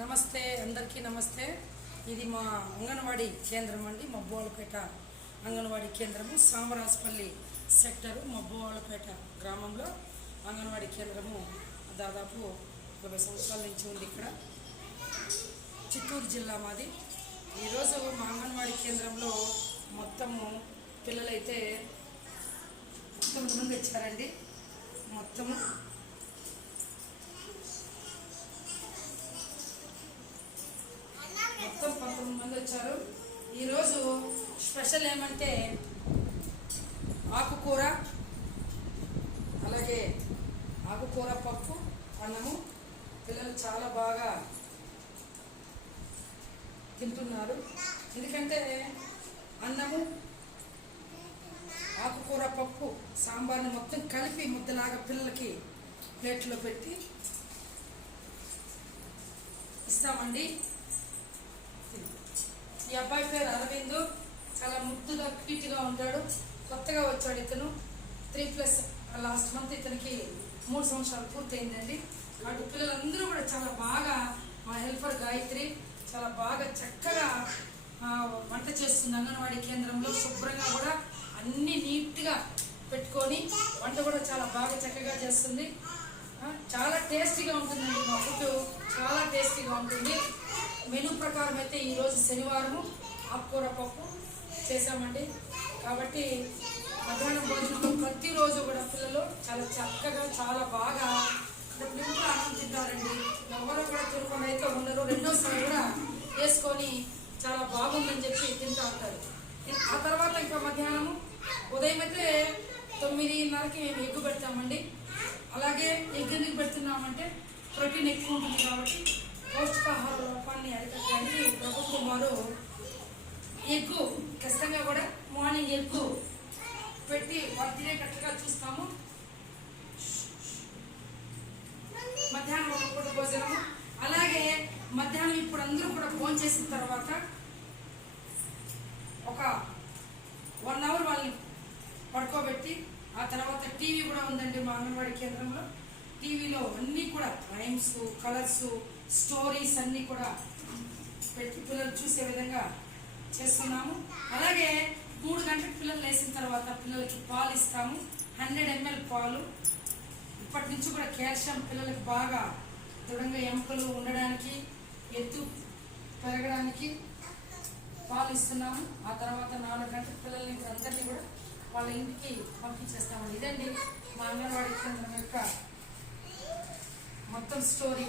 నమస్తే అందరికీ నమస్తే. ఇది మా అంగన్వాడీ కేంద్రం అండి. మబ్బువాళ్ళపేట అంగన్వాడీ కేంద్రము, సామరాజపల్లి సెక్టరు, మబ్బువాళ్ళపేట గ్రామంలో అంగన్వాడీ కేంద్రము దాదాపు 20 సంవత్సరాల నుంచి ఉంది. ఇక్కడ చిత్తూరు జిల్లా మాది. ఈరోజు మా అంగన్వాడీ కేంద్రంలో మొత్తము పిల్లలైతే 9 మంది వచ్చారండి. మొత్తము 19 మంది వచ్చారు. ఈరోజు స్పెషల్ ఏమంటే ఆకుకూర, అలాగే ఆకుకూర పప్పు, అన్నము. పిల్లలు చాలా బాగా తింటున్నారు. ఎందుకంటే అన్నము, ఆకుకూర పప్పు, సాంబార్ని మొత్తం కలిపి ముద్దలాగా పిల్లలకి ప్లేట్లో పెట్టి ఇస్తామండి. ఈ అబ్బాయి పేరు అరవింద్. చాలా ముద్దుగా క్యూట్గా ఉంటాడు. కొత్తగా వచ్చాడు ఇతను. 3+ లాస్ట్ మంత్ ఇతనికి 3 సంవత్సరాలు పూర్తయిందండి. కాబట్టి పిల్లలందరూ కూడా చాలా బాగా, మా హెల్పర్ గాయత్రి చాలా బాగా చక్కగా వంట చేస్తుంది అంగన్వాడీ కేంద్రంలో. శుభ్రంగా కూడా అన్ని నీట్గా పెట్టుకొని వంట కూడా చాలా బాగా చక్కగా చేస్తుంది. చాలా టేస్టీగా ఉంటుందండి. మా ఫుడ్ చాలా టేస్టీగా ఉంటుంది. మెనూ ప్రకారం అయితే ఈరోజు శనివారము ఆకుకూర పప్పు చేసామండి. కాబట్టి మధ్యాహ్నం భోజనంలో ప్రతిరోజు కూడా పిల్లలు చాలా చక్కగా, చాలా బాగా ఇప్పుడు అన్నం తింటారండి. ఎవరు కూడా తినకుండా అయితే ఉండరు. రెండోసారి కూడా వేసుకొని చాలా బాగుందని చెప్పి తింటూ ఉంటారు. ఆ తర్వాత ఇంకా మధ్యాహ్నము, ఉదయం అయితే 9:30కి మేము ఎగ్గు పెడతామండి. అలాగే ఎగ్ ఎందుకు పెడుతున్నామంటే ప్రోటీన్ ఎక్కువ ఉంటుంది కాబట్టి పౌష్టికాహార లోపాన్ని అరికట్టడానికి ప్రభుత్వం వారు ఎగ్గు ఖచ్చితంగా కూడా మార్నింగ్ ఎగ్గు పెట్టి వాళ్ళు తినేటట్లుగా చూస్తాము. మధ్యాహ్నం ఒక పూట భోజనము. అలాగే మధ్యాహ్నం ఇప్పుడు అందరూ కూడా భోజనం చేసిన తర్వాత ఒక 1 అవర్ వాళ్ళని పడుకోబెట్టి, ఆ తర్వాత టీవీ కూడా ఉందండి మా అంగన్వాడీ కేంద్రంలో. టీవీలో అన్నీ కూడా రైమ్స్, కలర్స్, స్టోరీస్ అన్నీ కూడా పెట్టి పిల్లలు చూసే విధంగా చేస్తున్నాము. అలాగే 3 గంటలకు పిల్లలు లేచిన తర్వాత పిల్లలకి పాలు ఇస్తాము. 100 ml పాలు. ఇప్పటి నుంచి కూడా కాల్షియం పిల్లలకి బాగా దృఢంగా ఎముకలు ఉండడానికి, ఎత్తు పెరగడానికి పాలు ఇస్తున్నాము. ఆ తర్వాత 4 గంటలకు పిల్లల్ని అందరినీ కూడా వాళ్ళ ఇంటికి పంపించేస్తామండి. ఇదండి మా అంగన్వాడీ కేంద్రం యొక్క మొత్తం స్టోరీ.